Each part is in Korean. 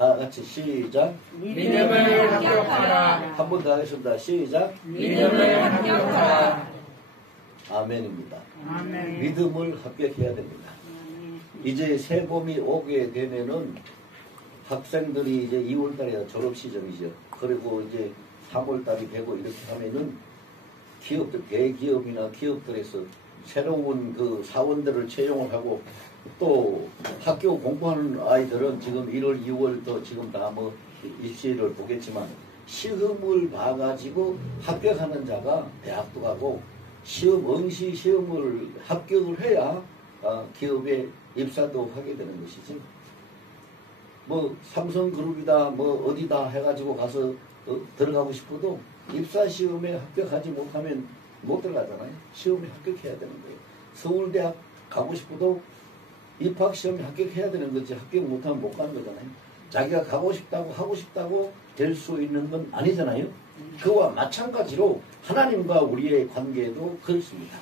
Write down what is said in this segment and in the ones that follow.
다 같이 시작. 믿음을 합격하라. 한 번 더 하겠습니다. 시작. 믿음을 합격하라. 아멘입니다. 아멘. 믿음을 합격해야 됩니다. 이제 새 봄이 오게 되면은 학생들이 이제 2월달에 졸업 시즌이죠. 그리고 이제 3월달이 되고 이렇게 하면은 기업들, 대기업이나 기업들에서 새로운 그 사원들을 채용을 하고 또 학교 공부하는 아이들은 지금 1월, 2월도 지금 다 뭐 입시를 보겠지만 시험을 봐가지고 합격하는 자가 대학도 가고 응시 시험을 합격을 해야 기업에 입사도 하게 되는 것이지. 뭐 삼성그룹이다 뭐 어디다 해가지고 가서 들어가고 싶어도 입사시험에 합격하지 못하면 못 들어가잖아요. 시험에 합격해야 되는 거예요. 서울대학 가고 싶어도 입학시험에 합격해야 되는 거지 합격 못하면 못 가는 거잖아요. 자기가 가고 싶다고 하고 싶다고 될 수 있는 건 아니잖아요. 그와 마찬가지로 하나님과 우리의 관계도 그렇습니다.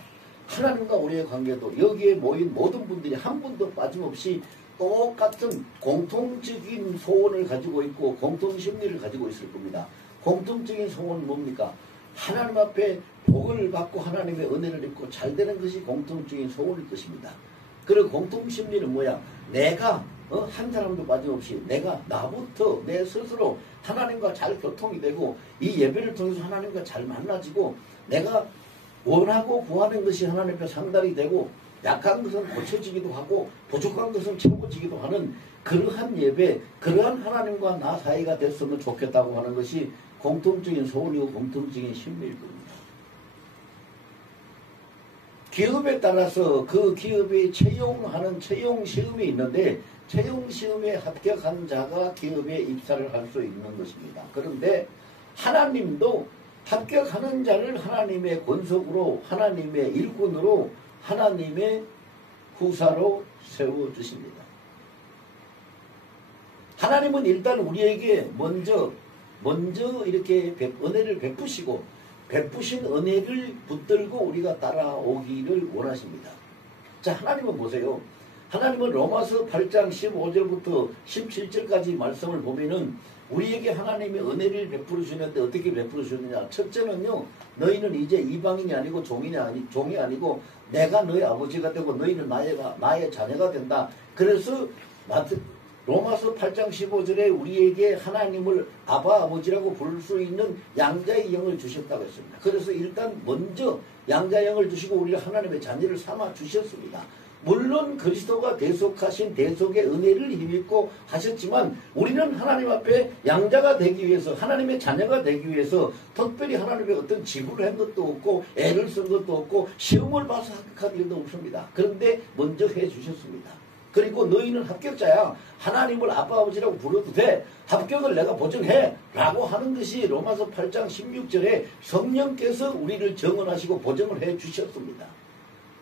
하나님과 우리의 관계도 여기에 모인 모든 분들이 한 분도 빠짐없이 똑같은 공통적인 소원을 가지고 있고 공통심리를 가지고 있을 겁니다. 공통적인 소원은 뭡니까? 하나님 앞에 복을 받고 하나님의 은혜를 입고 잘 되는 것이 공통적인 소원일 것입니다. 그리고 공통심리는 뭐야? 내가 한 사람도 빠짐없이 내가 나부터 내 스스로 하나님과 잘 교통이 되고 이 예배를 통해서 하나님과 잘 만나지고 내가 원하고 구하는 것이 하나님 앞에 상달이 되고 약한 것은 고쳐지기도 하고 부족한 것은 채워지기도 하는 그러한 예배, 그러한 하나님과 나 사이가 됐으면 좋겠다고 하는 것이 공통적인 소원이고 공통적인 심리일 겁니다. 기업에 따라서 그 기업이 채용하는 채용 시험이 있는데 채용 시험에 합격한 자가 기업에 입사를 할 수 있는 것입니다. 그런데 하나님도 합격하는 자를 하나님의 권속으로 하나님의 일꾼으로 하나님의 후사로 세워주십니다. 하나님은 일단 우리에게 먼저 이렇게 은혜를 베푸시고 베푸신 은혜를 붙들고 우리가 따라오기를 원하십니다. 자, 하나님은 보세요. 하나님은 로마서 8장 15절부터 17절까지 말씀을 보면은 우리에게 하나님의 은혜를 베풀어 주시는데 어떻게 베풀어 주느냐. 첫째는요, 너희는 이제 이방인이 아니고 종이 아니고 내가 너희 아버지가 되고 너희는 나의 자녀가 된다. 그래서 로마서 8장 15절에 우리에게 하나님을 아버지라고 부를 수 있는 양자의 영을 주셨다고 했습니다. 그래서 일단 먼저 양자의 영을 주시고 우리를 하나님의 자녀를 삼아 주셨습니다. 물론 그리스도가 대속하신 대속의 은혜를 힘입고 하셨지만 우리는 하나님 앞에 양자가 되기 위해서 하나님의 자녀가 되기 위해서 특별히 하나님의 어떤 지불을 한 것도 없고 애를 쓴 것도 없고 시험을 봐서 합격한 일도 없습니다. 그런데 먼저 해주셨습니다. 그리고 너희는 합격자야. 하나님을 아버지라고 불러도 돼. 합격을 내가 보증해. 라고 하는 것이 로마서 8장 16절에 성령께서 우리를 정언하시고 보증을 해 주셨습니다.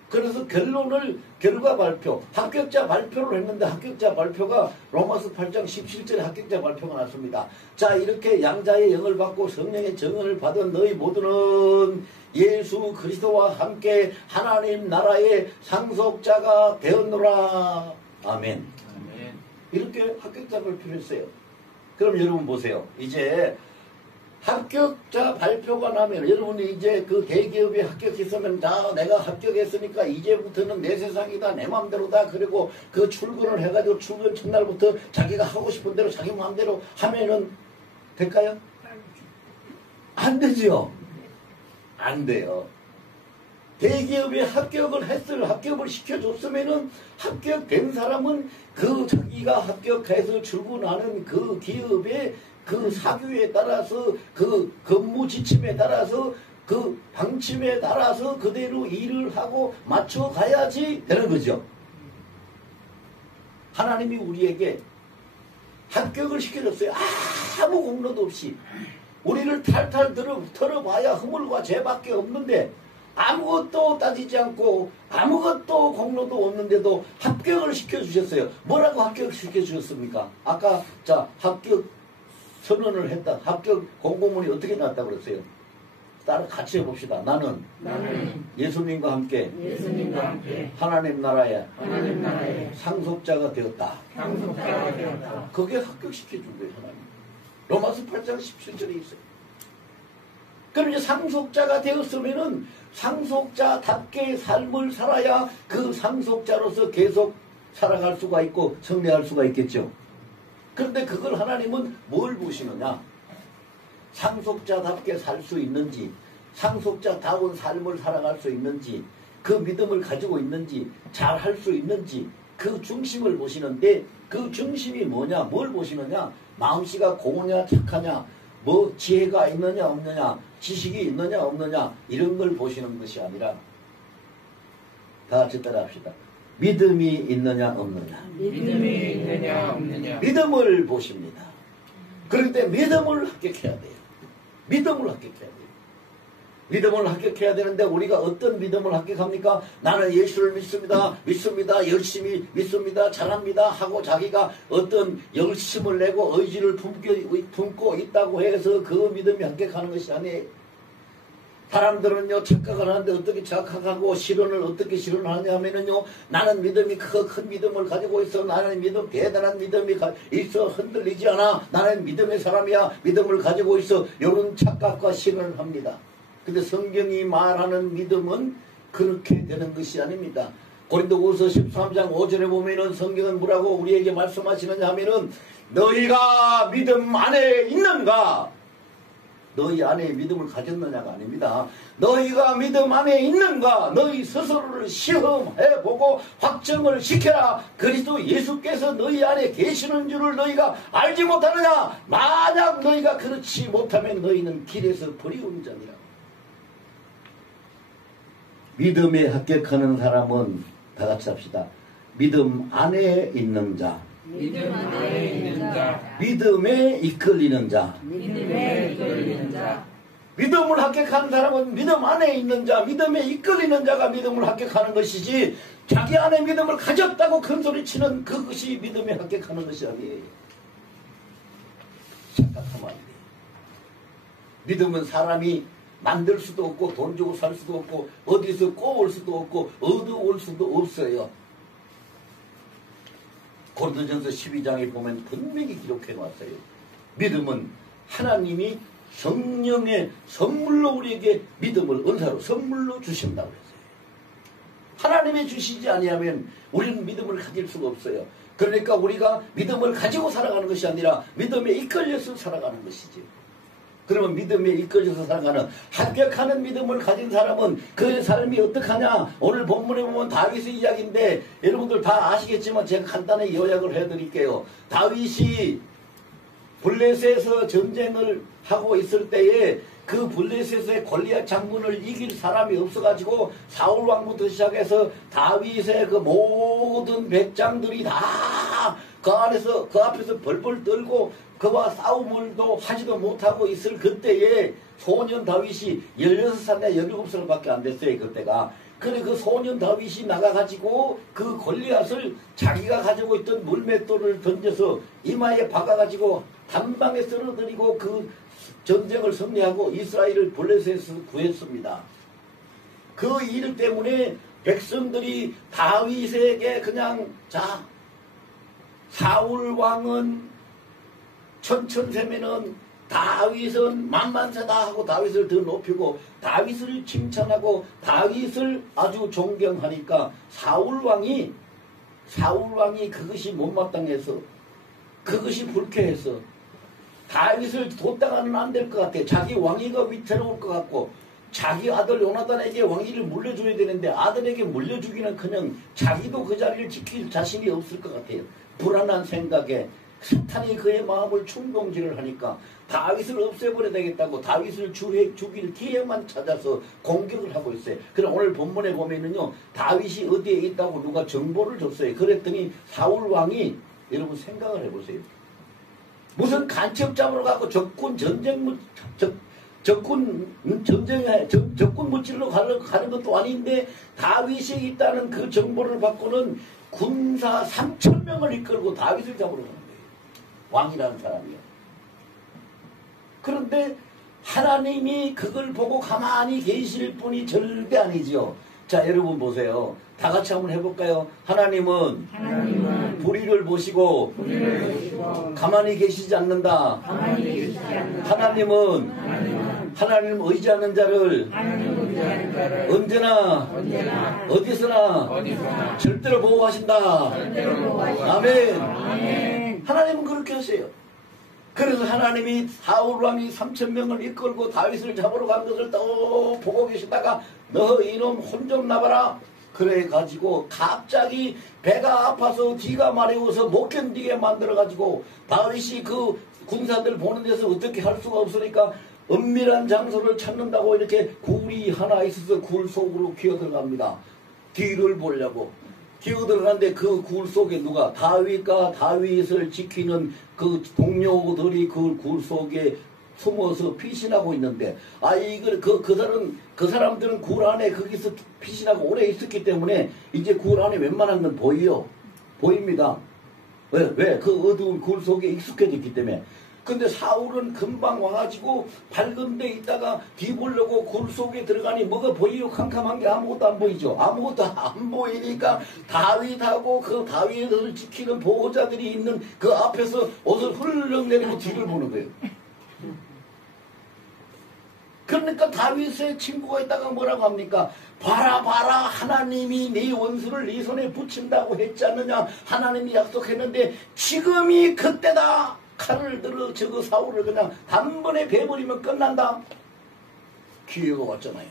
그래서 결과 발표, 합격자 발표를 했는데 합격자 발표가 로마서 8장 17절에 합격자 발표가 났습니다. 자, 이렇게 양자의 영을 받고 성령의 정언을 받은 너희 모두는 예수 그리스도와 함께 하나님 나라의 상속자가 되었노라. 아멘. 아멘. 이렇게 합격자 발표를 했어요. 그럼 여러분 보세요. 이제 합격자 발표가 나면 여러분이 이제 그 대기업에 합격했으면 자 내가 합격했으니까 이제부터는 내 세상이다 내 마음대로다 그리고 그 출근을 해가지고 출근 첫날부터 자기가 하고 싶은 대로 자기 마음대로 하면은 될까요? 안 되죠. 안 돼요. 대기업에 합격을 시켜줬으면은 합격된 사람은 그 자기가 합격해서 출근하는 그 기업의 그 사규에 따라서 그 근무 지침에 따라서 그 방침에 따라서 그대로 일을 하고 맞춰가야지 되는 거죠. 하나님이 우리에게 합격을 시켜줬어요. 아무 공로도 없이. 우리를 탈탈 털어봐야 허물과 죄밖에 없는데 아무것도 따지지 않고 아무것도 공로도 없는데도 합격을 시켜주셨어요. 뭐라고 합격시켜주셨습니까? 아까 자 합격 선언을 했다. 합격 공고문이 어떻게 나왔다고 그랬어요? 따라 같이 해봅시다. 나는 나는 예수님과 함께 예수님과 함께 하나님 나라의 하나님 나라의 상속자가 되었다. 상속자가 되었다. 그게 합격시켜 준 거예요, 하나님. 로마서 8장 17절에 있어요. 그럼 이제 상속자가 되었으면은 상속자답게 삶을 살아야 그 상속자로서 계속 살아갈 수가 있고 성례할 수가 있겠죠. 그런데 그걸 하나님은 뭘 보시느냐? 상속자답게 살 수 있는지, 상속자다운 삶을 살아갈 수 있는지, 그 믿음을 가지고 있는지, 잘 할 수 있는지, 그 중심을 보시는데 그 중심이 뭐냐? 뭘 보시느냐? 마음씨가 고우냐 착하냐, 뭐 지혜가 있느냐 없느냐, 지식이 있느냐 없느냐, 이런 걸 보시는 것이 아니라 다 같이 따라합시다. 믿음이 있느냐 없느냐. 믿음이 있느냐 없느냐. 믿음을 보십니다. 그런데 믿음을 합격해야 돼요. 믿음을 합격해야 돼요. 믿음을 합격해야 되는데 우리가 어떤 믿음을 합격합니까? 나는 예수를 믿습니다. 믿습니다. 열심히 믿습니다. 잘합니다. 하고 자기가 어떤 열심을 내고 의지를 품고 있다고 해서 그 믿음이 합격하는 것이 아니에요. 사람들은요, 착각을 하는데 어떻게 착각하고 실현을 어떻게 실현하냐 하면은요, 나는 믿음이 큰 믿음을 가지고 있어. 나는 믿음, 대단한 믿음이 있어. 흔들리지 않아. 나는 믿음의 사람이야. 믿음을 가지고 있어. 이런 착각과 실현을 합니다. 근데 성경이 말하는 믿음은 그렇게 되는 것이 아닙니다. 고린도후서 13장 5절에 보면은 성경은 뭐라고 우리에게 말씀하시느냐 하면은 너희가 믿음 안에 있는가? 너희 안에 믿음을 가졌느냐가 아닙니다. 너희가 믿음 안에 있는가? 너희 스스로를 시험해보고 확정을 시켜라. 그리스도 예수께서 너희 안에 계시는 줄을 너희가 알지 못하느냐? 만약 너희가 그렇지 못하면 너희는 길에서 버리운 자니라. 믿음에 합격하는 사람은 다 같이 합시다. 믿음 안에 있는 자, 믿음 안에 있는 자, 믿음에 이끌리는 자. 믿음에 이끌리는 자. 믿음을 합격하는 사람은 믿음 안에 있는 자, 믿음에 이끌리는 자가 믿음을 합격하는 것이지, 자기 안에 믿음을 가졌다고 큰소리치는 그것이 믿음에 합격하는 것이 아니에요. 착각하면 안 돼요. 믿음은 사람이 만들 수도 없고 돈 주고 살 수도 없고 어디서 꼬올 수도 없고 얻어올 수도 없어요. 고린도전서 12장에 보면 분명히 기록해 놨어요. 믿음은 하나님이 성령의 선물로 우리에게 믿음을 은사로 선물로 주신다고 했어요. 하나님이 주시지 아니하면 우리는 믿음을 가질 수가 없어요. 그러니까 우리가 믿음을 가지고 살아가는 것이 아니라 믿음에 이끌려서 살아가는 것이지. 그러면 믿음에 이끌려서 살아가는 합격하는 믿음을 가진 사람은 그의 삶이 어떡하냐? 오늘 본문에 보면 다윗의 이야기인데 여러분들 다 아시겠지만 제가 간단히 요약을 해드릴게요. 다윗이 블레셋에서 전쟁을 하고 있을 때에 그 블레셋의 골리앗 장군을 이길 사람이 없어가지고 사울 왕부터 시작해서 다윗의 그 모든 백장들이 다 그 앞에서 벌벌 떨고 그와 싸움을도 하지도 못하고 있을 그때에 소년 다윗이 16살이나 17살 밖에 안 됐어요. 그때가. 그래 그 소년 다윗이 나가가지고 그 골리앗을 자기가 가지고 있던 물맷돌을 던져서 이마에 박아가지고 단방에 쓰러뜨리고 그 전쟁을 승리하고 이스라엘을 블레셋에서 구했습니다. 그 일 때문에 백성들이 다윗에게 그냥 사울 왕은 천천세면은 다윗은 만만세다 하고 다윗을 더 높이고 다윗을 칭찬하고 다윗을 아주 존경하니까 사울 왕이 그것이 못마땅해서 그것이 불쾌해서 다윗을 뒀다가는 안 될 것 같아. 자기 왕위가 위태로울 것 같고 자기 아들 요나단에게 왕위를 물려줘야 되는데 아들에게 물려주기는커녕 자기도 그 자리를 지킬 자신이 없을 것 같아요. 불안한 생각에 사탄이 그의 마음을 충동질을 하니까 다윗을 없애버려야 되겠다고 다윗을 죽일 기회만 찾아서 공격을 하고 있어요. 그럼 오늘 본문에 보면은요, 다윗이 어디에 있다고 누가 정보를 줬어요. 그랬더니 사울 왕이, 여러분 생각을 해보세요. 무슨 간첩 잡으러 가고 적군 물질로 가는 것도 아닌데 다윗이 있다는 그 정보를 받고는 군사 3,000명을 이끌고 다윗을 잡으러 가는 거예요. 왕이라는 사람이요. 그런데 하나님이 그걸 보고 가만히 계실 분이 절대 아니지요. 자, 여러분 보세요. 다 같이 한번 해볼까요? 하나님은 불의를 보시고 가만히 계시지 않는다. 하나님은 하나님 의지하는 자를 언제나 어디서나 절대로 보호하신다. 아멘. 하나님은 그렇게 하세요. 그래서 하나님이 사울 왕이 3,000명을 이끌고 다윗을 잡으러 간 것을 또 보고 계시다가 너 이놈 혼 좀 나봐라. 그래 가지고 갑자기 배가 아파서 뒤가 마려워서 못 견디게 만들어 가지고 다윗이 그 군사들 보는 데서 어떻게 할 수가 없으니까 은밀한 장소를 찾는다고 이렇게 굴이 하나 있어서 굴 속으로 기어들어갑니다. 뒤를 보려고 기어들어가는데 그 굴 속에 누가 다윗과 다윗을 지키는 그 동료들이 그 굴 속에 숨어서 피신하고 있는데 이걸 그 사람들은 굴 안에 거기서 피신하고 오래 있었기 때문에 이제 굴 안에 웬만한 건 보입니다. 왜? 그 어두운 굴 속에 익숙해졌기 때문에. 근데 사울은 금방 와가지고 밝은 데 있다가 뒤보려고 굴 속에 들어가니 뭐가 보이요? 캄캄한 게 아무것도 안 보이죠. 아무것도 안 보이니까 다윗하고 그 다윗을 지키는 보호자들이 있는 그 앞에서 옷을 흘렁 내리고 뒤를 보는 거예요. 그러니까 다윗의 친구가 있다가 뭐라고 합니까? 봐라 하나님이 네 원수를 네 손에 붙인다고 했지 않느냐. 하나님이 약속했는데 지금이 그때다. 칼을 들어 저거 사울을 그냥 단번에 베버리면 끝난다. 기회가 왔잖아요.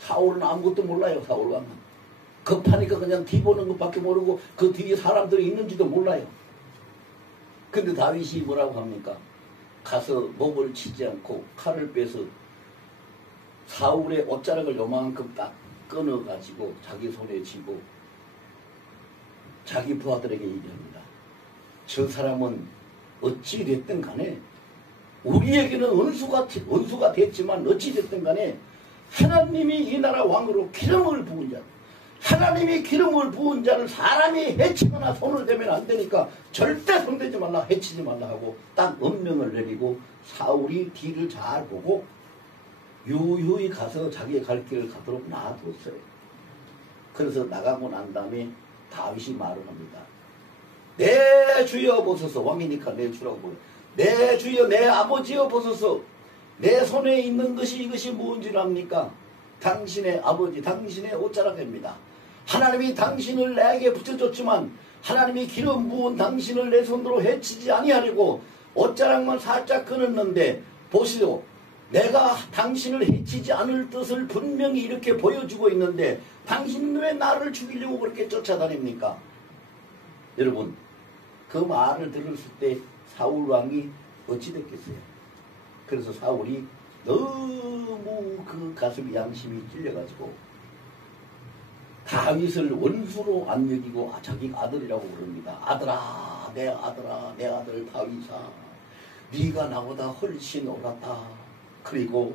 사울은 아무것도 몰라요. 사울 왕은 급하니까 그냥 뒤 보는 것밖에 모르고 그 뒤에 사람들이 있는지도 몰라요. 근데 다윗이 뭐라고 합니까? 가서 목을 치지 않고 칼을 빼서 사울의 옷자락을 요만큼 딱 끊어가지고 자기 손에 쥐고 자기 부하들에게 얘기합니다. 저 사람은 어찌 됐든 간에 우리에게는 원수가 됐지만 어찌 됐든 간에 하나님이 이 나라 왕으로 기름을 부은 자, 하나님이 기름을 부은 자를 사람이 해치거나 손을 대면 안 되니까 절대 손대지 말라, 해치지 말라 하고 딱 엄명을 내리고 사울이 뒤를 잘 보고 유유히 가서 자기의 갈 길을 가도록 놔뒀어요. 그래서 나가고 난 다음에 다윗이 말을 합니다. 내 주여 보소서. 왕이니까 내 주라고 보여. 내 주여 내 아버지여 보소서. 내 손에 있는 것이 이것이 무엇인지 압니까? 당신의 아버지 당신의 옷자락입니다. 하나님이 당신을 내게 붙여줬지만 하나님이 기름 부은 당신을 내 손으로 해치지 아니하려고 옷자락만 살짝 끊었는데 보시오. 내가 당신을 해치지 않을 뜻을 분명히 이렇게 보여주고 있는데 당신은 왜 나를 죽이려고 그렇게 쫓아다닙니까? 여러분, 그 말을 들었을 때 사울 왕이 어찌 됐겠어요? 그래서 사울이 너무 그 가슴 양심이 찔려가지고 다윗을 원수로 안 여기고 자기 아들이라고 부릅니다. 아들아, 내 아들 다윗아, 네가 나보다 훨씬 옳았다. 그리고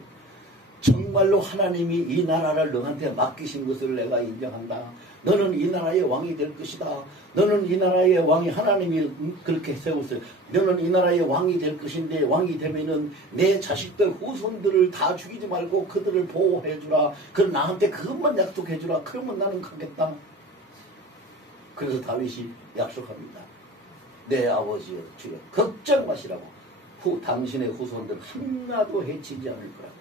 정말로 하나님이 이 나라를 너한테 맡기신 것을 내가 인정한다. 너는 이 나라의 왕이 될 것이다. 너는 이 나라의 왕이 하나님이 그렇게 세웠어요. 너는 이 나라의 왕이 될 것인데 왕이 되면은 내 자식들 후손들을 다 죽이지 말고 그들을 보호해주라. 그럼 나한테 그것만 약속해주라. 그러면 나는 가겠다. 그래서 다윗이 약속합니다. 내 아버지여 주여 걱정 마시라고. 당신의 후손들 하나도 해치지 않을 거라고.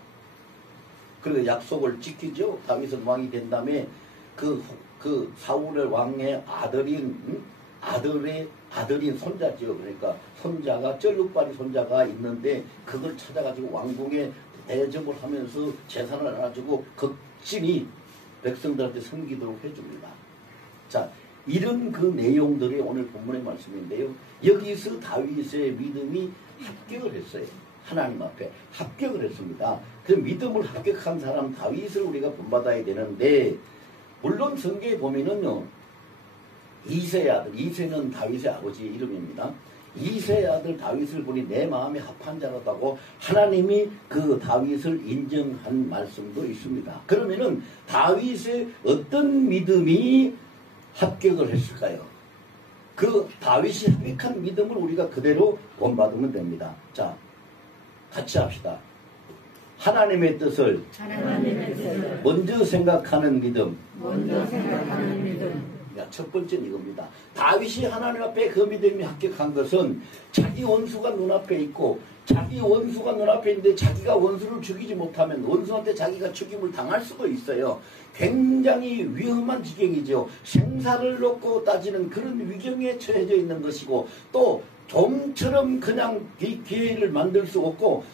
그리고 약속을 지키죠. 다윗은 왕이 된 다음에 그 사울의 왕의 아들인 손자죠. 그러니까 손자가 쩔룩발이 손자가 있는데 그걸 찾아가지고 왕궁에 대접을 하면서 재산을 알아주고 극진히 백성들한테 섬기도록 해줍니다. 자, 이런 그 내용들이 오늘 본문의 말씀인데요. 여기서 다윗의 믿음이 합격을 했어요. 하나님 앞에 합격을 했습니다. 그 믿음을 합격한 사람 다윗을 우리가 본받아야 되는데 물론 성경에 보면은요. 이새의 아들, 이새는 다윗의 아버지 이름입니다. 이새의 아들 다윗을 보니 내 마음에 합한 자라다고 하나님이 그 다윗을 인정한 말씀도 있습니다. 그러면은 다윗의 어떤 믿음이 합격을 했을까요? 그 다윗이 합격한 믿음을 우리가 그대로 본받으면 됩니다. 자, 같이 합시다. 하나님의 뜻을 먼저 생각하는 믿음. 첫 번째는 이겁니다. 다윗이 하나님 앞에 그 믿음이 합격한 것은 자기 원수가 눈앞에 있고 자기 원수가 눈앞에 있는데 자기가 원수를 죽이지 못하면 원수한테 자기가 죽임을 당할 수도 있어요. 굉장히 위험한 지경이죠. 생사를 놓고 따지는 그런 위경에 처해져 있는 것이고 또 좀처럼 그냥 기회를 만들 수 없고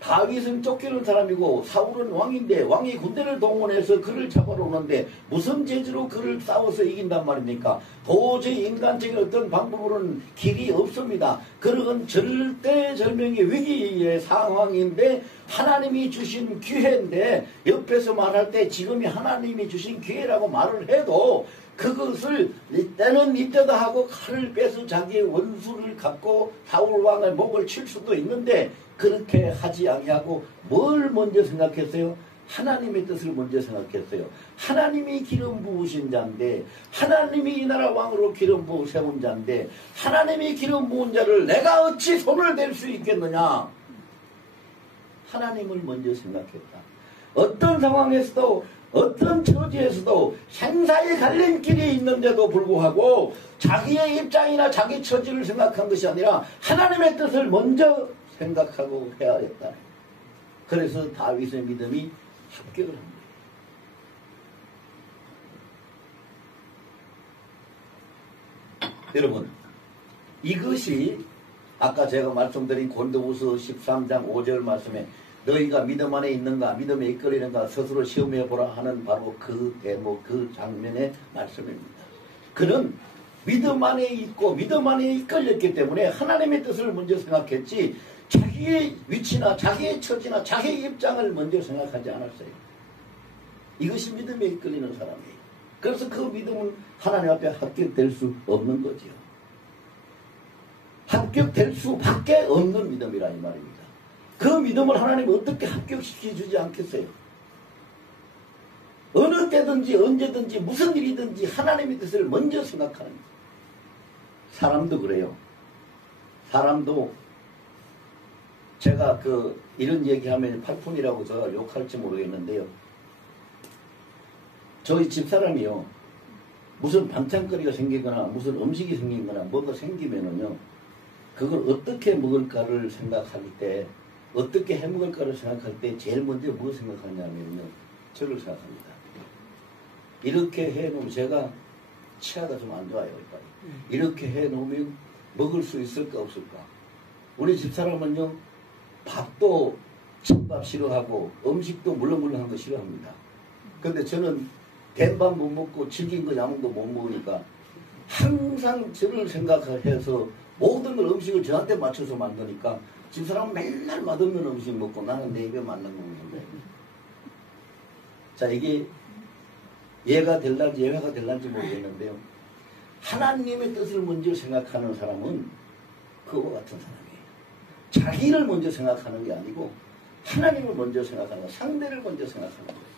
다윗은 쫓기는 사람이고 사울은 왕인데 왕이 군대를 동원해서 그를 잡아러 오는데 무슨 재주로 그를 싸워서 이긴단 말입니까? 도저히 인간적인 어떤 방법으로는 길이 없습니다. 그런 절대절명의 위기의 상황인데 하나님이 주신 기회인데 옆에서 말할 때 지금이 하나님이 주신 기회라고 말을 해도 그것을 이때는 이때다 하고 칼을 빼서 자기의 원수를 갖고 사울 왕의 목을 칠 수도 있는데 그렇게 하지 아니하고 뭘 먼저 생각했어요? 하나님의 뜻을 먼저 생각했어요. 하나님이 기름 부으신 자인데 하나님이 이 나라 왕으로 기름 부어 세운 자인데 하나님이 기름 부은 자를 내가 어찌 손을 댈 수 있겠느냐? 하나님을 먼저 생각했다. 어떤 상황에서도 어떤 처지에서도 생사의 갈림길이 있는데도 불구하고 자기의 입장이나 자기 처지를 생각한 것이 아니라 하나님의 뜻을 먼저 생각하고 해야 했다. 그래서 다윗의 믿음이 합격을 합니다. 여러분, 이것이 아까 제가 말씀드린 고린도후서 13장 5절 말씀에 너희가 믿음 안에 있는가 믿음에 이끌리는가 스스로 시험해 보라 하는 바로 그 대목 그 장면의 말씀입니다. 그는 믿음 안에 있고 믿음 안에 이끌렸기 때문에 하나님의 뜻을 먼저 생각했지 자기의 위치나 자기의 처지나 자기의 입장을 먼저 생각하지 않았어요. 이것이 믿음에 이끌리는 사람이에요. 그래서 그 믿음은 하나님 앞에 합격될 수 없는 거지요. 합격될 수밖에 없는 믿음이라 이 말입니다. 그 믿음을 하나님은 어떻게 합격시켜주지 않겠어요? 어느 때든지 언제든지 무슨 일이든지 하나님의 뜻을 먼저 생각하는 거예요. 사람도 그래요. 사람도 제가 이런 얘기하면 팔푼이라고 제가 욕할지 모르겠는데요. 저희 집사람이요. 무슨 반찬거리가 생기거나 무슨 음식이 생기거나 뭐가 생기면은요. 그걸 어떻게 먹을까를 생각할 때 어떻게 해먹을까를 생각할 때 제일 먼저 뭐 생각하냐면요. 저를 생각합니다. 이렇게 해놓으면 제가 치아가 좀 안 좋아요. 이렇게 해놓으면 먹을 수 있을까 없을까. 우리 집사람은요. 밥도 찬밥 싫어하고 음식도 물렁물렁한 거 싫어합니다. 근데 저는 된 밥 못 먹고 질긴 거 야문 거 못 먹으니까 항상 저를 생각해서 모든 걸 음식을 저한테 맞춰서 만드니까 집사람은 맨날 맛없는 음식 먹고 나는 내 입에 맞는 거 먹는데 자 이게 예가 될란지 예외가 될란지 모르겠는데요. 하나님의 뜻을 먼저 생각하는 사람은 그와 같은 사람이에요. 자기를 먼저 생각하는 게 아니고 하나님을 먼저 생각하는 거, 상대를 먼저 생각하는 거예요.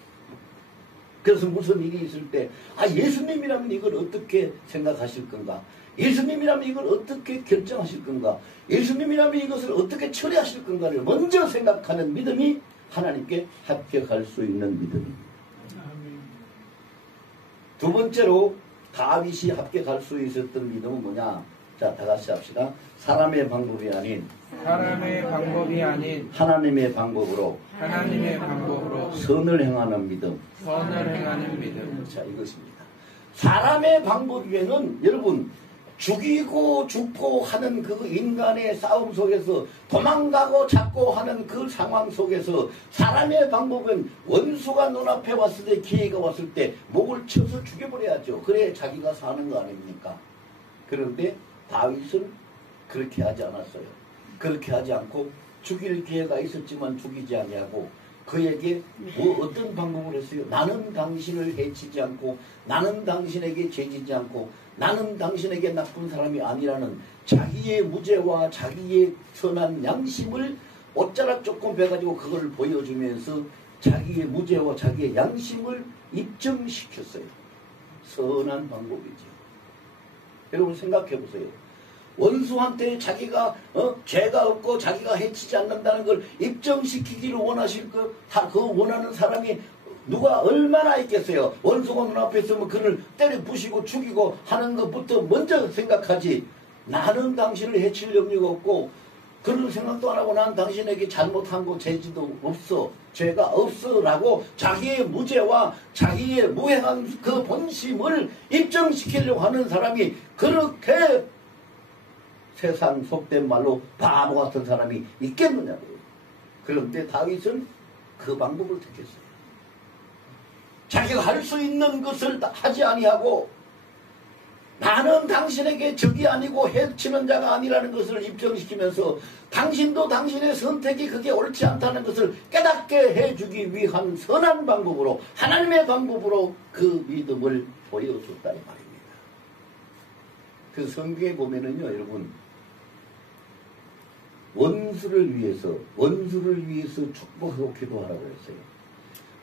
그래서 무슨 일이 있을 때 예수님이라면 이걸 어떻게 생각하실 건가? 예수님이라면 이걸 어떻게 결정하실 건가? 예수님이라면 이것을 어떻게 처리하실 건가를 먼저 생각하는 믿음이 하나님께 합격할 수 있는 믿음입니다. 두 번째로 다윗이 합격할 수 있었던 믿음은 뭐냐? 자, 다 같이 합시다. 사람의 방법이 아닌 하나님의 방법으로 선을 행하는 믿음. 자, 이것입니다. 사람의 방법에는 여러분 죽이고 죽고 하는 그 인간의 싸움 속에서 도망가고 잡고 하는 그 상황 속에서 사람의 방법은 원수가 눈앞에 왔을 때 기회가 왔을 때 목을 쳐서 죽여버려야죠. 그래야 자기가 사는 거 아닙니까? 그런데 다윗은 그렇게 하지 않았어요. 그렇게 하지 않고 죽일 기회가 있었지만 죽이지 아니하고 그에게 어떤 방법을 했어요? 나는 당신을 해치지 않고 나는 당신에게 죄지지 않고 나는 당신에게 나쁜 사람이 아니라는 자기의 무죄와 자기의 선한 양심을 옷자락 조금 빼가지고 그걸 보여주면서 자기의 무죄와 자기의 양심을 입증시켰어요. 선한 방법이죠. 여러분 생각해 보세요. 원수한테 자기가 죄가 없고 자기가 해치지 않는다는 걸 입증시키기를 원하실 그 원하는 사람이 누가 얼마나 있겠어요. 원수가 눈앞에 있으면 그를 때려 부시고 죽이고 하는 것부터 먼저 생각하지. 나는 당신을 해칠 염려가 없고 그런 생각도 안 하고 난 당신에게 잘못한 거 죄지도 없어. 죄가 없어 라고 자기의 무죄와 자기의 무해한 그 본심을 입증시키려고 하는 사람이 그렇게 세상 속된 말로 바보 같은 사람이 있겠느냐고요. 그런데 다윗은 그 방법을 택했어요. 자기가 할 수 있는 것을 하지 아니하고 나는 당신에게 적이 아니고 해치는 자가 아니라는 것을 입증시키면서 당신도 당신의 선택이 그게 옳지 않다는 것을 깨닫게 해주기 위한 선한 방법으로 하나님의 방법으로 그 믿음을 보여줬다 이 말입니다. 그 성경에 보면은요 여러분 원수를 위해서 축복하고 기도하라고 했어요.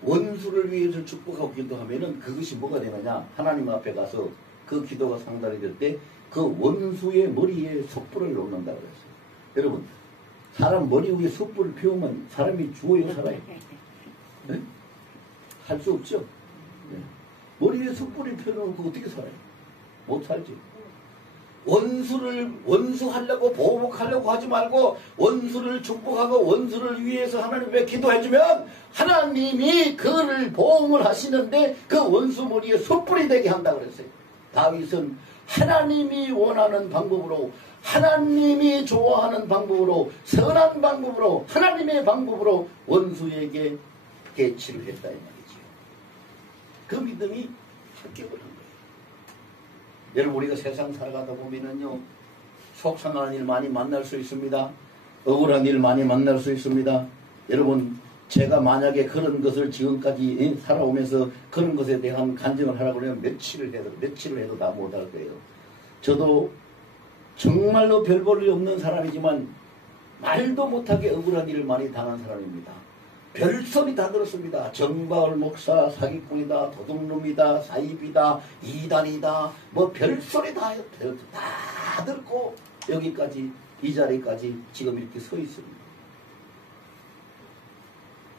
원수를 위해서 축복하고 기도하면은 그것이 뭐가 되느냐 하나님 앞에 가서 그 기도가 상달이 될 때 그 원수의 머리에 숯불을 놓는다고 했어요. 여러분 사람 머리 위에 숯불을 피우면 사람이 죽어요 살아요? 네? 할 수 없죠. 네. 머리에 숯불이 피워놓고 어떻게 살아요? 못 살지. 원수하려고 보복하려고 하지 말고 원수를 축복하고 원수를 위해서 하나님 앞에 기도해주면 하나님이 그를 보응을 하시는데 그 원수 머리에 숯불이 되게 한다고 그랬어요. 다윗은 하나님이 원하는 방법으로 하나님이 좋아하는 방법으로 선한 방법으로 하나님의 방법으로 원수에게 대치를 했다 이 말이죠. 그 믿음이 합격을 한 거예요. 여러분 우리가 세상 살아가다 보면은요 속상한 일 많이 만날 수 있습니다. 억울한 일 많이 만날 수 있습니다. 여러분 제가 만약에 그런 것을 지금까지 살아오면서 그런 것에 대한 간증을 하라고 하면 며칠을 해도 다 못할 거예요. 저도 정말로 별 볼 일 없는 사람이지만 말도 못하게 억울한 일을 많이 당한 사람입니다. 별소리 다 들었습니다. 정바울 목사 사기꾼이다, 도둑놈이다, 사입이다, 이단이다, 뭐 별소리 다 듣고 여기까지 이 자리까지 지금 이렇게 서 있습니다.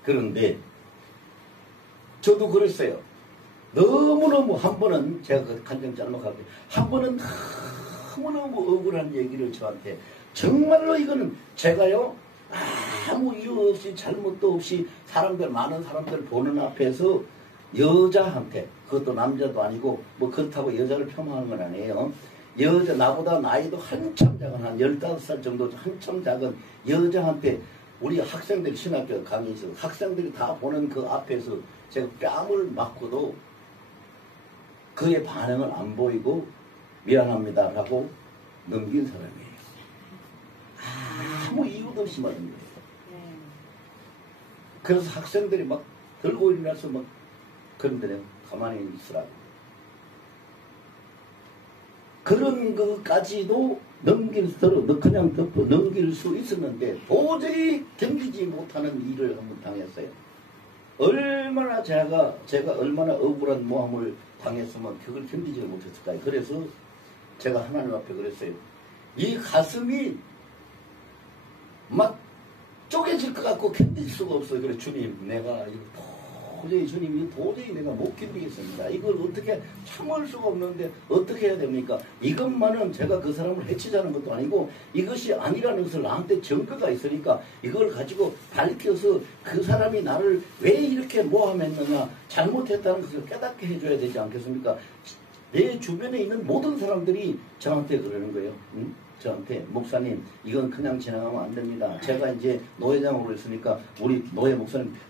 그런데 저도 그랬어요. 너무너무 한 번은 제가 그 간증 잘못하고 한 번은 너무너무 억울한 얘기를 저한테 정말로 이거는 제가요 아무 이유 없이 잘못도 없이 많은 사람들 보는 앞에서 여자한테 그것도 남자도 아니고 뭐 그렇다고 여자를 폄하하는 건 아니에요. 나보다 나이도 한참 작은 한 15살 정도 한참 작은 여자한테 우리 학생들이 신학교 강의 있어서 학생들이 다 보는 그 앞에서 제가 뺨을 맞고도 그의 반응을 안 보이고 미안합니다라고 넘긴 사람이에요. 아무 이유도 없이 말인 거예요. 그래서 학생들이 막 들고 일어나서 막 그런데 가만히 있으라고. 그런 것까지도 그냥 넘길 수 있었는데 도저히 견디지 못하는 일을 한번 당했어요. 얼마나 제가 얼마나 억울한 모함을 당했으면 그걸 견디지 못했을까요? 그래서 제가 하나님 앞에 그랬어요. 이 가슴이 막 쪼개질 것 같고 견딜 수가 없어요. 그래 주님 내가 도저히 내가 못 견디겠습니다. 이걸 어떻게 참을 수가 없는데 어떻게 해야 됩니까? 이것만은 제가 그 사람을 해치자는 것도 아니고 이것이 아니라는 것을 나한테 증거가 있으니까 이걸 가지고 밝혀서 그 사람이 나를 왜 이렇게 모함했느냐 잘못했다는 것을 깨닫게 해줘야 되지 않겠습니까? 내 주변에 있는 모든 사람들이 저한테 그러는 거예요. 응? 저한테 목사님 이건 그냥 지나가면 안 됩니다. 제가 이제 노회장으로 있으니까 우리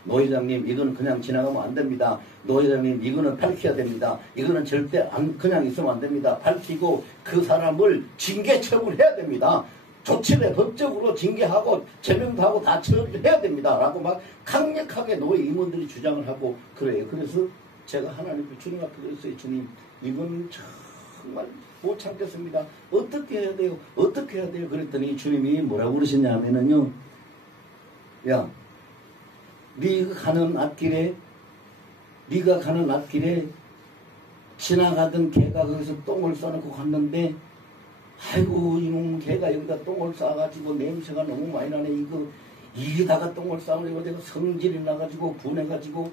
노회장님 이건 그냥 지나가면 안 됩니다. 노회장님 이거는 밝혀야 됩니다. 이거는 절대 그냥 있으면 안 됩니다. 밝히고 그 사람을 징계 처분해야 됩니다. 조치를 법적으로 징계하고 제명도 하고 다 처리를 해야 됩니다. 라고 막 강력하게 노회 임원들이 주장을 하고 그래요. 그래서 제가 하나님 주님 앞에 그랬어요. 주님 이건 정말 못 참겠습니다. 어떻게 해야 돼요? 어떻게 해야 돼요? 그랬더니 주님이 뭐라고 그러시냐 하면은요. 야, 네가 가는 앞길에 지나가던 개가 거기서 똥을 싸놓고 갔는데 아이고 이놈 개가 여기다 똥을 싸가지고 냄새가 너무 많이 나네. 이기다가 똥을 싸우려고 내가 성질이 나가지고 분해가지고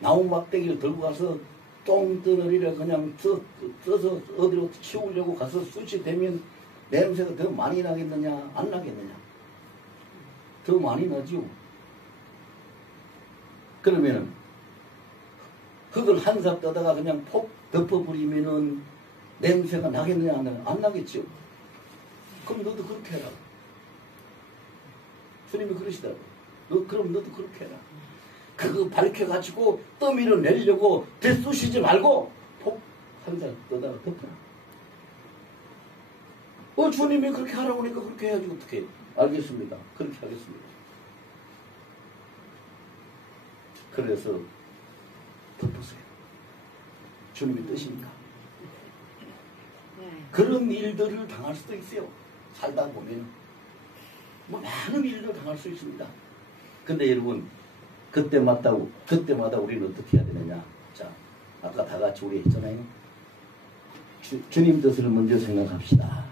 나무 막대기를 들고 가서 똥덩어리를 그냥 떠서 어디로 치우려고 가서 쑤시 되면 냄새가 더 많이 나겠느냐 안 나겠느냐? 더 많이 나죠. 그러면은 흙을 한삽 떠다가 그냥 폭 덮어버리면은 냄새가 나겠느냐 안 나겠죠. 그럼 너도 그렇게 해라. 주님이 그러시더라고. 그럼 너도 그렇게 해라. 그거 밝혀가지고 떠밀어 내려고 대쑤시지 말고 폭 한삽 떠다가 덮어라. 주님이 그렇게 하라고 하니까 그렇게 해야지 어떻게 해. 알겠습니다. 그렇게 하겠습니다. 그래서 덮으세요. 주님의 뜻입니까? 그런 일들을 당할 수도 있어요. 살다 보면 많은 일을 당할 수 있습니다. 근데 여러분 그때마다 우리는 어떻게 해야 되느냐? 자, 아까 다 같이 우리 했잖아요. 주님 뜻을 먼저 생각합시다.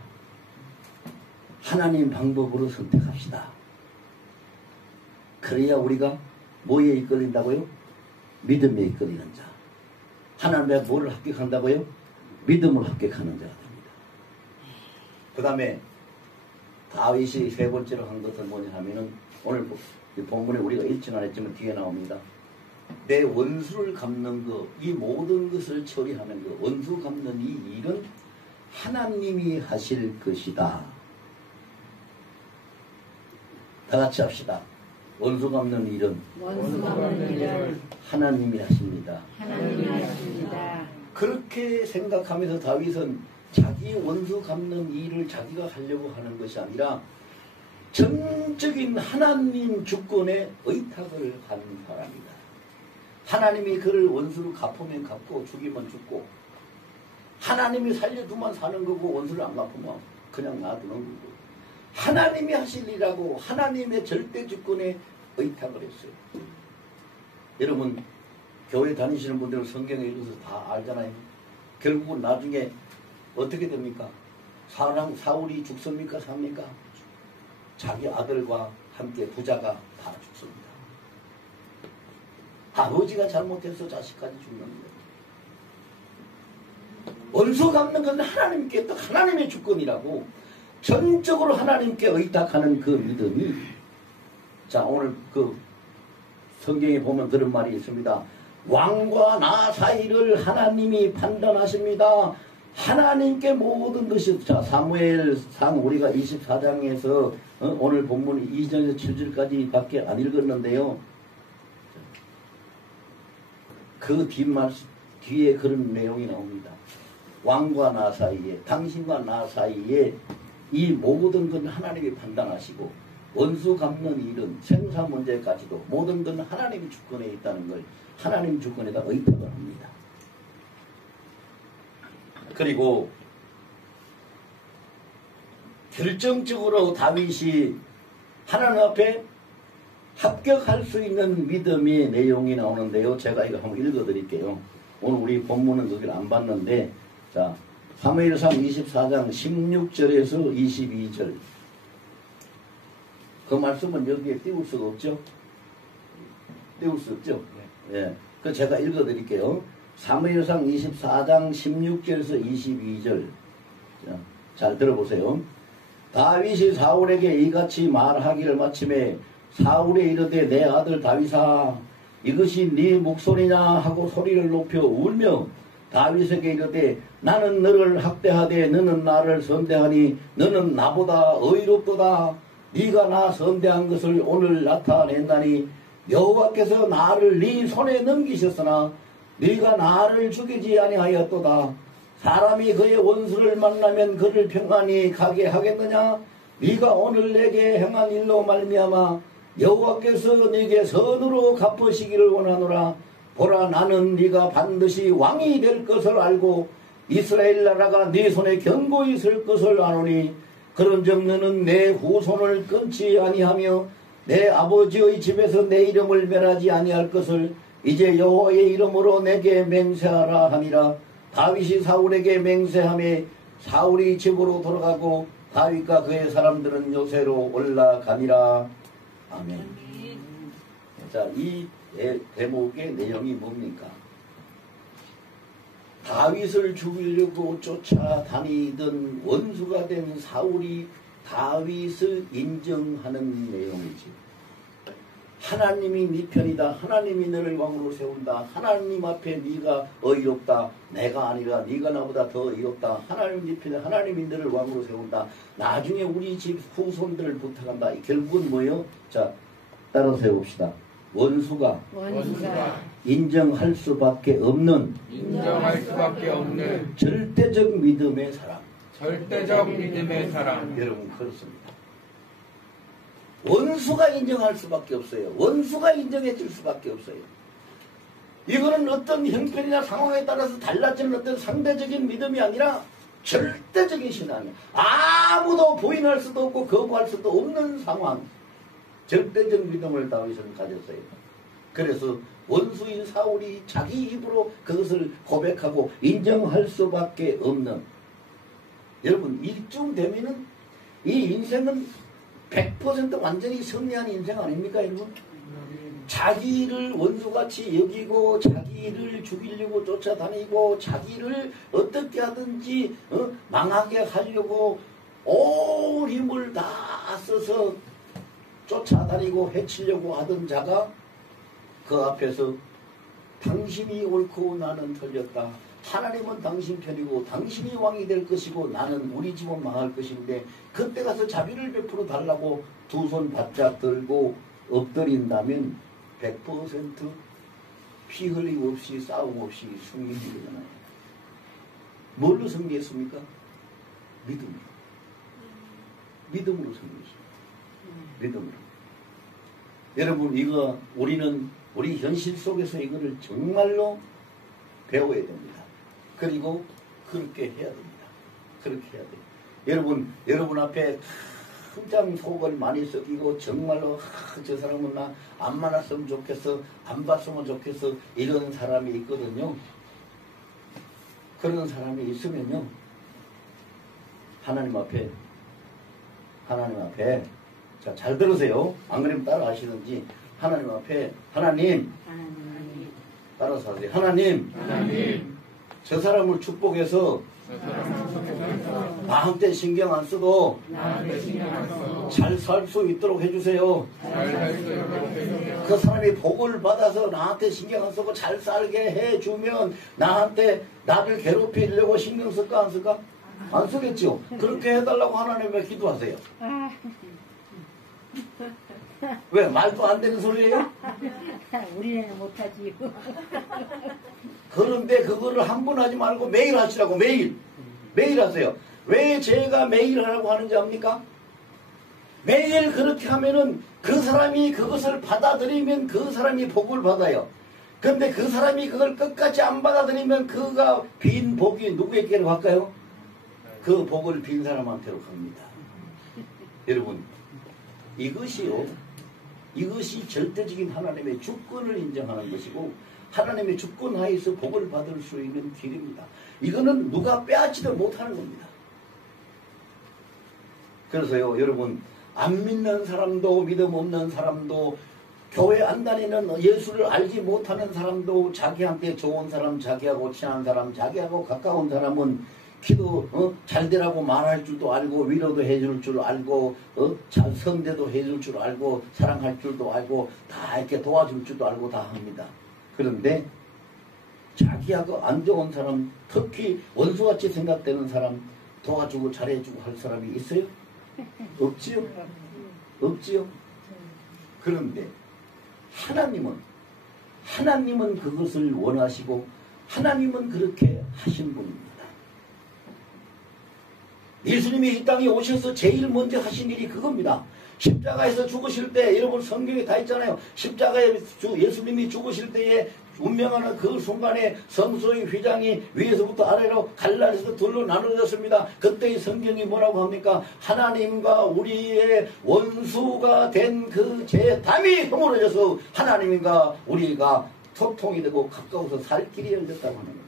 하나님 방법으로 선택합시다. 그래야 우리가 뭐에 이끌린다고요? 믿음에 이끌리는 자. 하나님의 뭐를 합격한다고요? 믿음을 합격하는 자가 됩니다. 그 다음에 다윗이 세 번째로 한 것은 뭐냐 하면은 오늘 본문에 우리가 읽지는 않았지만 뒤에 나옵니다. 내 원수를 갚는 것, 이 모든 것을 처리하는 것, 원수 갚는 이 일은 하나님이 하실 것이다. 다 같이 합시다. 원수 갚는 일은 하나님이 하십니다. 하나님이 하십니다. 그렇게 생각하면서 다윗은 자기 원수 갚는 일을 자기가 하려고 하는 것이 아니라 전적인 하나님 주권에 의탁을 한 사람이다. 하나님이 그를 원수를 갚으면 갚고 죽이면 죽고 하나님이 살려두면 사는 거고 원수를 안 갚으면 그냥 놔두는 거고 하나님이 하실 일이라고 하나님의 절대 주권에 의탁을 했어요. 여러분 교회 다니시는 분들은 성경에 읽어서 다 알잖아요. 결국은 나중에 어떻게 됩니까? 사울이 죽습니까? 삽니까? 자기 아들과 함께 부자가 다 죽습니다. 아버지가 잘못해서 자식까지 죽는 거예요. 원수 갚는 건 하나님께 또 하나님의 주권이라고 전적으로 하나님께 의탁하는 그 믿음이 자 오늘 그 성경에 보면 그런 말이 있습니다. 왕과 나 사이를 하나님이 판단하십니다. 하나님께 모든 것이 자 사무엘상 우리가 24장에서 오늘 본문 2절에서 7절까지 밖에 안 읽었는데요. 그 뒤에 그런 내용이 나옵니다. 왕과 나 사이에 당신과 나 사이에 이 모든 건 하나님이 판단하시고 원수 갚는 일은 생사 문제까지도 모든 건 하나님의 주권에 있다는 걸 하나님 주권에다 의탁을 합니다. 그리고 결정적으로 다윗이 하나님 앞에 합격할 수 있는 믿음의 내용이 나오는데요. 제가 이거 한번 읽어드릴게요. 오늘 우리 본문은 거기를 안 봤는데 자 사무엘상 24장 16절에서 22절 그 말씀은 여기에 띄울 수가 없죠? 띄울 수 없죠? 예. 그 제가 읽어드릴게요. 사무엘상 24장 16절에서 22절 잘 들어보세요. 다윗이 사울에게 이같이 말하기를 마침에 사울에 이르되 내 아들 다윗아 이것이 네 목소리냐 하고 소리를 높여 울며 다윗에게 이르되 나는 너를 학대하되 너는 나를 선대하니 너는 나보다 의롭도다. 네가 나 선대한 것을 오늘 나타낸다니 여호와께서 나를 네 손에 넘기셨으나 네가 나를 죽이지 아니하였도다. 사람이 그의 원수를 만나면 그를 평안히 가게 하겠느냐? 네가 오늘 내게 행한 일로 말미암아 여호와께서 네게 선으로 갚으시기를 원하노라. 보라 나는 네가 반드시 왕이 될 것을 알고 이스라엘 나라가 네 손에 견고히 있을 것을 아노니 그런즉 너는 내 후손을 끊지 아니하며 내 아버지의 집에서 내 이름을 멸하지 아니할 것을 이제 여호와의 이름으로 내게 맹세하라 하니라. 다윗이 사울에게 맹세하며 사울이 집으로 돌아가고 다윗과 그의 사람들은 요새로 올라가니라. 아멘. 자, 이 대목의 내용이 뭡니까? 다윗을 죽이려고 쫓아다니던 원수가 된 사울이 다윗을 인정하는 내용이지. 하나님이 네 편이다. 하나님이 너를 왕으로 세운다. 하나님 앞에 네가 어이없다. 내가 아니라 네가 나보다 더 어이없다. 하나님 네 편이다. 하나님이 너를 왕으로 세운다. 나중에 우리 집 후손들을 부탁한다. 결국은 뭐예요? 자, 따라서 해봅시다. 원수가 인정할 수밖에 없는 절대적 믿음의 사람. 여러분 그렇습니다. 원수가 인정할 수밖에 없어요. 원수가 인정해 줄 수밖에 없어요. 이거는 어떤 형편이나 상황에 따라서 달라지는 어떤 상대적인 믿음이 아니라 절대적인 신앙이에요. 아무도 부인할 수도 없고 거부할 수도 없는 상황. 절대적 믿음을 다윗은 가졌어요. 그래서 원수인 사울이 자기 입으로 그것을 고백하고 인정할 수밖에 없는. 여러분 이쯤 되면은 이 인생은 100% 완전히 승리한 인생 아닙니까 여러분? 자기를 원수같이 여기고 자기를 죽이려고 쫓아다니고 자기를 어떻게 하든지 망하게 하려고 온 힘을 다 써서 쫓아다니고 해치려고 하던 자가 그 앞에서 당신이 옳고 나는 틀렸다. 하나님은 당신 편이고 당신이 왕이 될 것이고 나는 우리 집은 망할 것인데 그때 가서 자비를 베풀어 달라고 두 손 바짝 들고 엎드린다면 100% 피 흘림 없이 싸움 없이 승리하잖아요. 뭘로 승리했습니까? 믿음으로. 믿음으로 승리했습니다. 믿음으로. 여러분 이거 우리 현실 속에서 이거를 정말로 배워야 됩니다. 그리고 그렇게 해야 됩니다. 그렇게 해야 돼요. 여러분 앞에 한장 속을 많이 썩이고 정말로 저 사람은 나 안 만났으면 좋겠어, 안 봤으면 좋겠어 이런 사람이 있거든요. 그런 사람이 있으면요 하나님 앞에 자, 잘 들으세요. 안 그러면 따라 하시든지 하나님 앞에 하나님 따라서 하세요. 하나님 저 사람을 축복해서 나한테 신경 안 써도 잘 살 수 있도록 해주세요. 그 사람이 복을 받아서 나한테 신경 안 쓰고 잘 살게 해주면 나를 괴롭히려고 신경 쓸까 안 쓸까? 안 쓰겠죠. 그렇게 해달라고 하나님께 기도하세요. 왜? 말도 안 되는 소리예요? 우리는 못하지. 그런데 그거를 한 번 하지 말고 매일 하시라고. 매일 하세요. 왜 제가 매일 하라고 하는지 압니까? 매일 그렇게 하면은 그 사람이 그것을 받아들이면 그 사람이 복을 받아요. 그런데 그 사람이 그걸 끝까지 안 받아들이면 그가 빈 복이 누구에게로 갈까요? 그 복을 빈 사람한테로 갑니다. 여러분 이것이 절대적인 하나님의 주권을 인정하는 것이고 하나님의 주권 하에서 복을 받을 수 있는 길입니다. 이거는 누가 빼앗지도 못하는 겁니다. 그래서요 여러분 안 믿는 사람도 믿음 없는 사람도 교회 안 다니는 예수를 알지 못하는 사람도 자기한테 좋은 사람, 자기하고 친한 사람, 자기하고 가까운 사람은 기도 잘 되라고 말할 줄도 알고 위로도 해줄 줄 알고 잘 선대도 해줄 줄 알고 사랑할 줄도 알고 다 이렇게 도와줄 줄도 알고 다 합니다. 그런데 자기하고 안 좋은 사람, 특히 원수같이 생각되는 사람 도와주고 잘해주고 할 사람이 있어요? 없지요? 없지요? 그런데 하나님은 그것을 원하시고 하나님은 그렇게 하신 분입니다. 예수님이 이 땅에 오셔서 제일 먼저 하신 일이 그겁니다. 십자가에서 죽으실 때 여러분 성경에 다 있잖아요. 십자가에 예수님이 죽으실 때에 운명하는 그 순간에 성소의 휘장이 위에서부터 아래로 갈라져서 둘로 나눠졌습니다. 그때의 성경이 뭐라고 합니까? 하나님과 우리의 원수가 된 그 제 담이 허물어져서 하나님과 우리가 소통이 되고 가까워서 살 길이 열렸다고 하는 겁니다.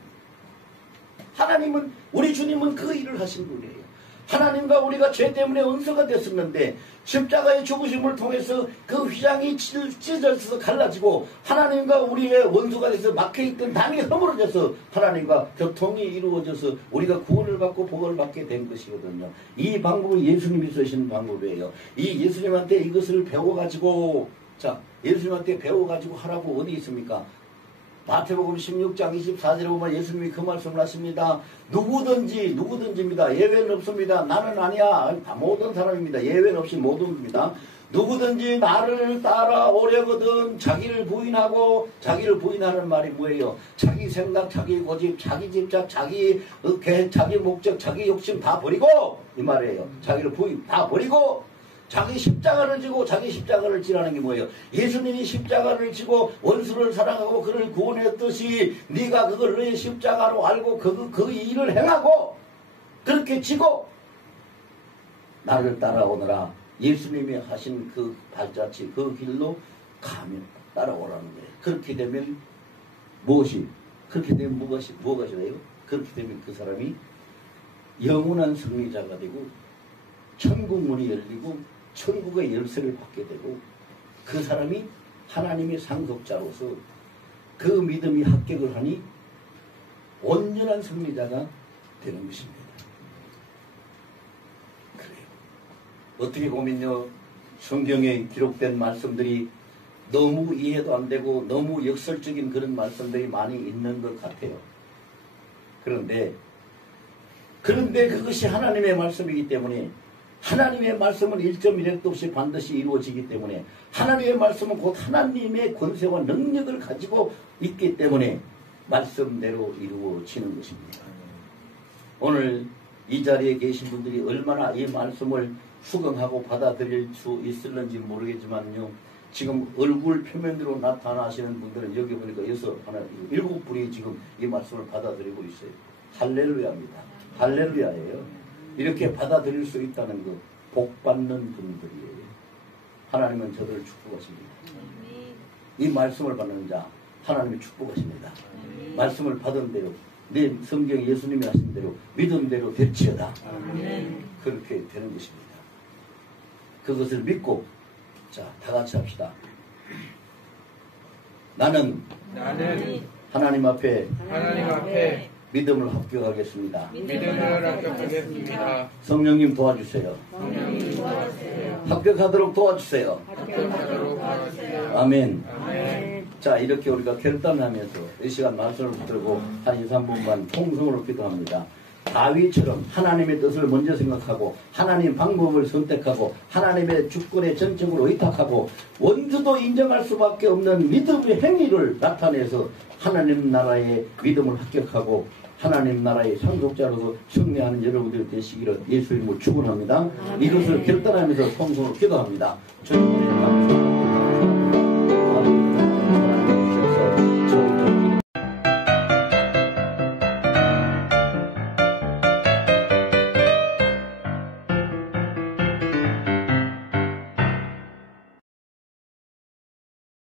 하나님은 우리 주님은 그 일을 일을 하신 분이에요. 하나님과 우리가 죄 때문에 원수가 됐었는데 십자가의 죽으심을 통해서 그 휘장이 찢어져서 갈라지고 하나님과 우리의 원수가 돼서 막혀있던 담이 허물어져서 하나님과 교통이 이루어져서 우리가 구원을 받고 복을 받게 된 것이거든요. 이 방법은 예수님이 쓰신 방법이에요. 이 예수님한테 이것을 배워가지고 자 예수님한테 배워가지고 하라고 어디 있습니까? 마태복음 16장 24절에 보면 예수님이 그 말씀을 하십니다. 누구든지입니다. 예외는 없습니다. 나는 아니야. 모든 사람입니다. 예외는 없이 모두입니다. 누구든지 나를 따라오려거든 자기를 부인하고, 자기를 부인하는 말이 뭐예요? 자기 생각, 자기 고집, 자기 집착, 자기 계, 자기 목적, 자기 욕심 다 버리고 이 말이에요. 자기를 부인 다 버리고 자기 십자가를 지고, 자기 십자가를 지라는 게 뭐예요? 예수님이 십자가를 지고 원수를 사랑하고 그를 구원했듯이 네가 그걸 너의 십자가로 알고 그 일을 행하고 그렇게 지고 나를 따라오너라. 예수님이 하신 그 발자취 그 길로 가면 따라오라는 거예요. 그렇게 되면 무엇이? 그렇게 되면 무엇이 돼요? 그렇게 되면 그 사람이 영원한 승리자가 되고 천국 문이 열리고 천국의 열쇠를 받게 되고 그 사람이 하나님의 상속자로서 그 믿음이 합격을 하니 온전한 승리자가 되는 것입니다. 그래요. 어떻게 보면요, 성경에 기록된 말씀들이 너무 이해도 안 되고 너무 역설적인 그런 말씀들이 많이 있는 것 같아요. 그런데 그것이 하나님의 말씀이기 때문에 하나님의 말씀은 1.1획도 없이 반드시 이루어지기 때문에 하나님의 말씀은 곧 하나님의 권세와 능력을 가지고 있기 때문에 말씀대로 이루어지는 것입니다. 오늘 이 자리에 계신 분들이 얼마나 이 말씀을 수긍하고 받아들일 수 있을는지 모르겠지만요. 지금 얼굴 표면으로 나타나시는 분들은 여기 보니까 7분이 지금 이 말씀을 받아들이고 있어요. 할렐루야입니다. 할렐루야예요. 이렇게 받아들일 수 있다는 것, 복 받는 분들이에요. 하나님은 저들을 축복하십니다. 이 말씀을 받는 자, 하나님이 축복하십니다. 말씀을 받은 대로, 내 성경 예수님이 하신 대로, 믿음대로 될지어다. 그렇게 되는 것입니다. 그것을 믿고, 자, 다 같이 합시다. 나는 하나님 앞에 믿음을 합격하겠습니다. 성령님 도와주세요. 합격하도록 도와주세요. 아멘. 자, 이렇게 우리가 결단하면서 이 시간 말씀을 붙들고 한 2, 3분간 통성으로 기도합니다. 다윗처럼 하나님의 뜻을 먼저 생각하고 하나님 방법을 선택하고 하나님의 주권에 전적으로 의탁하고 원수도 인정할 수밖에 없는 믿음의 행위를 나타내서 하나님 나라의 믿음을 합격하고 하나님 나라의 상속자로서 승리하는 여러분들이 되시기를 예수 이름으로 축원합니다. 이것을 결단하면서 통성으로 기도합니다. 주님